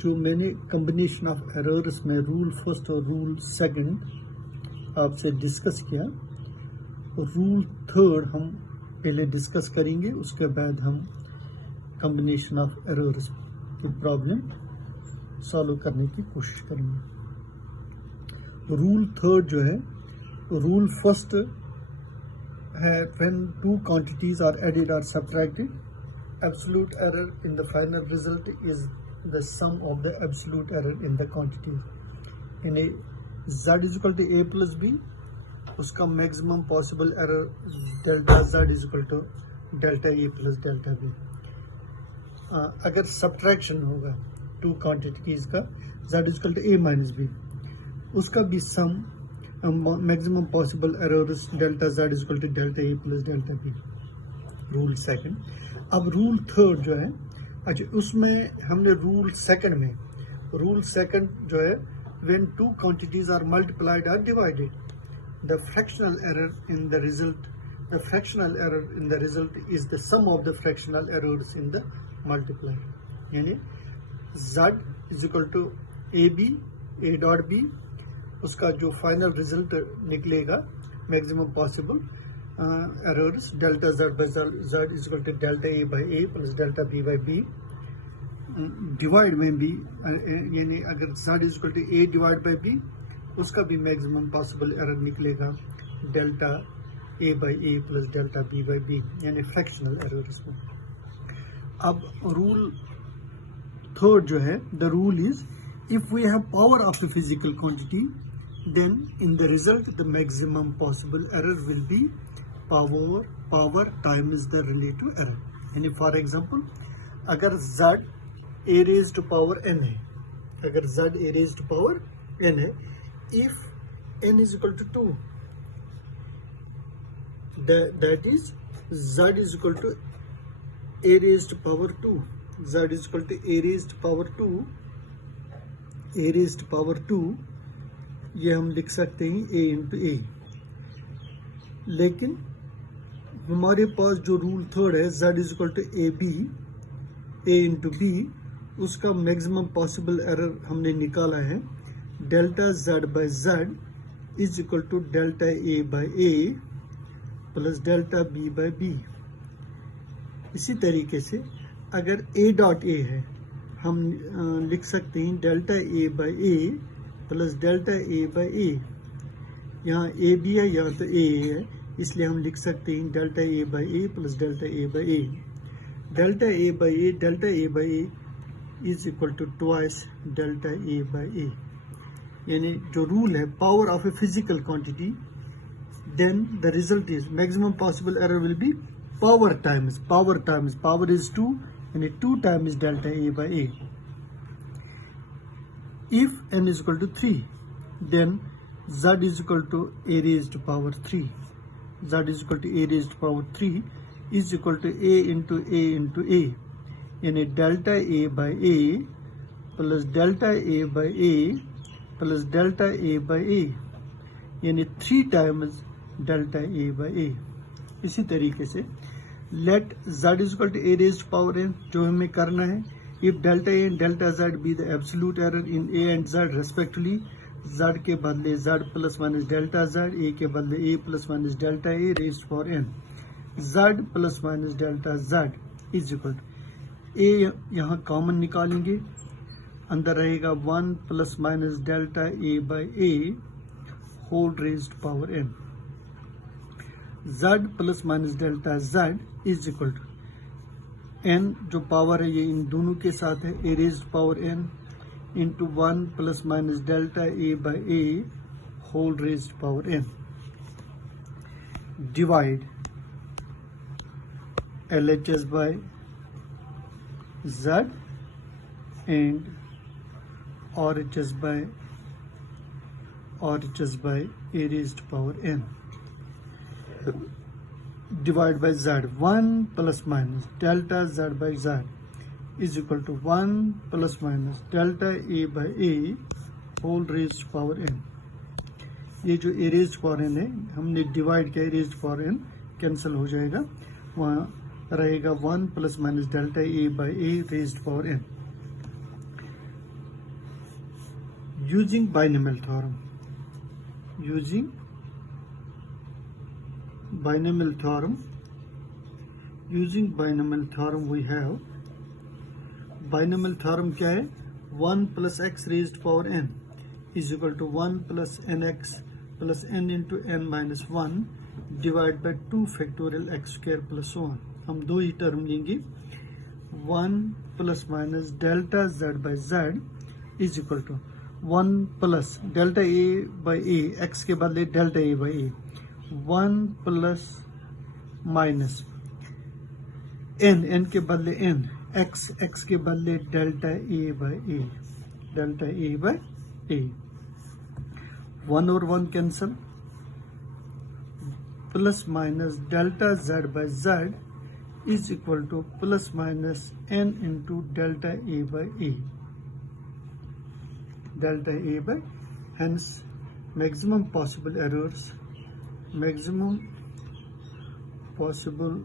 जो मैंने combination of errors में रूल फर्स्ट और रूल सेकंड आपसे डिस्कस किया, रूल थर्ड हम पहले डिस्कस करेंगे, उसके बाद हम कम्बिनेशन ऑफ एरर्स की प्रॉब्लम सॉल्व करने की कोशिश करेंगे। रूल थर्ड जो है, रूल फर्स्ट है when two quantities are added और subtracted, absolute error in the final result is the sum of the absolute error in the quantities. यानी z is equal to a plus b, उसका maximum possible error delta z is equal to delta a plus delta b। अगर subtraction होगा two quantities का, z is equal to a minus b, उसका भी sum maximum possible errors delta z is equal to delta a plus delta b। Rule second. अब rule third जो है, अच्छा उसमें हमने रूल सेकंड में, रूल सेकंड जो है when two quantities are multiplied और divided, the fractional error in the result, the fractional error in the result is the sum of the fractional errors in the multiplied. यानी z is equal to a dot b, उसका जो final result निकलेगा maximum possible errors delta z by z is equal to delta a by a plus delta b by b। Divide में भी यानी अगर z is equal to a divide by b, उसका भी maximum possible error निकलेगा delta a by a plus delta b by b, यानी fractional error इसमें। अब रूल थर्ड जो है, the rule is if we have power of a physical quantity, then in the result the maximum possible error will be power times the relative error। यानी for example अगर z a raised to power n है, अगर z a raised to power n है, if n is equal to 2, that is z is equal to a raised to power 2, z is equal to a raised to power 2, a raised power 2, ये हम लिख सकते हैं a into a। लेकिन हमारे पास जो रूल थर्ड है, z is equal to a b, a into b, उसका मैक्सिमम पॉसिबल एरर हमने निकाला है delta z by z is equal to delta a by a plus delta b by b। इसी तरीके से अगर a डॉट a है, हम लिख सकते हैं delta a by a plus delta a by a। यहाँ a भी है, यहाँ तो a है, इसलिए हम लिख सकते हैं delta a by a plus delta a by a। Delta a by a, delta a by a is equal to twice delta a by a। यानी जो रूल है power of a physical quantity, then the result is maximum possible error will be power times power is 2, and 2 times delta a by a। If n is equal to 3, then z is equal to a raised to power 3, z is equal to a raised to power 3 is equal to a into a, यानी delta a by a plus delta a by a plus delta a by a, यानी 3 times delta a by a। इसी तरीके से let z is equal to a raised power n, जो हमें करना है, if delta a and delta z be the absolute error in a and z respectively, z के बदले z plus minus delta z, a के बदले a plus minus delta a raised power n, z plus minus delta z is equal to a, यहाँ common निकालेंगे, अंदर रहेगा 1 plus minus delta a by a whole raised power n, z plus minus delta z is equal to n, जो power है ये इन दोनों के साथ है, a raised power n into 1 plus minus delta a by a whole raised power n, divide LHS by z and RHS by a raised power n, divide by z, 1 plus minus delta z by z is equal to 1 plus minus delta a by a whole raised power n। ये जो a raised power n है हमने divide किया, a raised power n cancel हो जाएगा, वहाँ रहेगा 1 plus minus delta a by a raised power n। using binomial theorem, using binomial theorem we have binomial theorem क्या है, 1 plus x raised power n is equal to 1 plus nx plus n into n minus 1 divided by 2 factorial x square plus so on. हम दो ही term लेंगे, 1 plus minus delta z by z is equal to 1 plus delta a by a, x के बदले delta a by a, 1 plus minus n के बदले n, x के बदले delta a by a, delta a by a, 1 और 1 cancel, plus minus delta z by z is equal to plus minus n into delta a by a, delta a by, hence maximum possible errors, maximum possible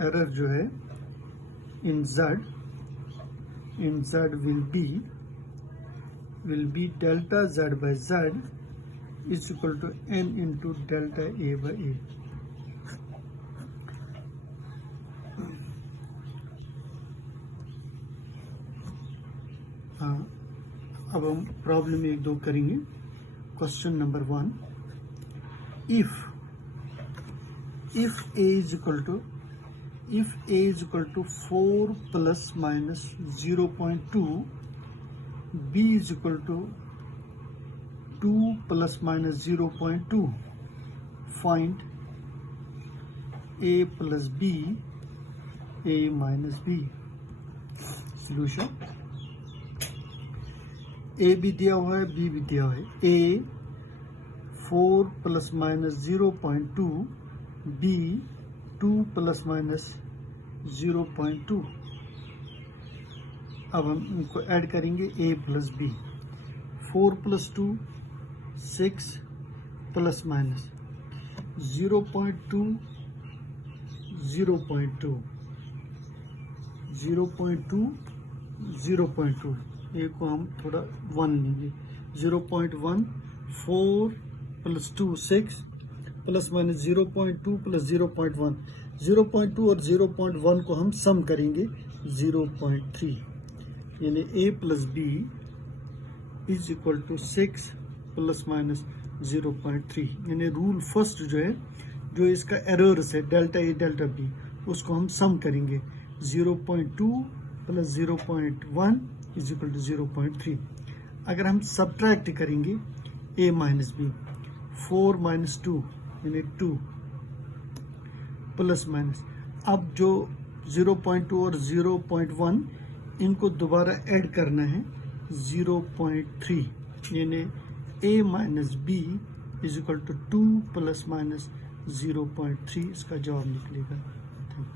error जो है in z will be delta z by z is equal to n into delta a by a. अब हम problem एक दो करेंगे. Question number 1, if a is equal to 4 plus minus 0.2, b is equal to 2 plus minus 0.2, find a plus b, a minus b. Solution, a भी दिया हुआ है, b भी दिया हुआ है. a 4 plus minus 0.2, b 2 plus minus 0.2. अब हम इनको ऐड करेंगे, a plus b, 4 plus 2 6 plus minus 0.2 0.2 0.2 0.2, ए को हम थोड़ा 1 लेंगे, 0.1, 4 plus 2 6 प्लस माइनस 0.2 प्लस 0.1, 0.2 और 0.1 को हम सम करेंगे 0.3, यानी a plus B is equal to 6 plus minus 0.3. यानी रूल फर्स्ट जो है, जो इसका एरर्स है डेल्टा ए डेल्टा बी, उसको हम सम करेंगे 0.2 प्लस 0.1 इज इक्वल टू 0.3. अगर हम सब्ट्रैक्ट करेंगे a माइनस बी, 4 माइनस 2 यानी 2 प्लस माइनस, अब जो 0.2 और 0.1 इनको दोबारा ऐड करना है 0.3, यानी a minus B is equal to 2 plus minus 0.3. इसका जवाब निकलेगा. Thank you.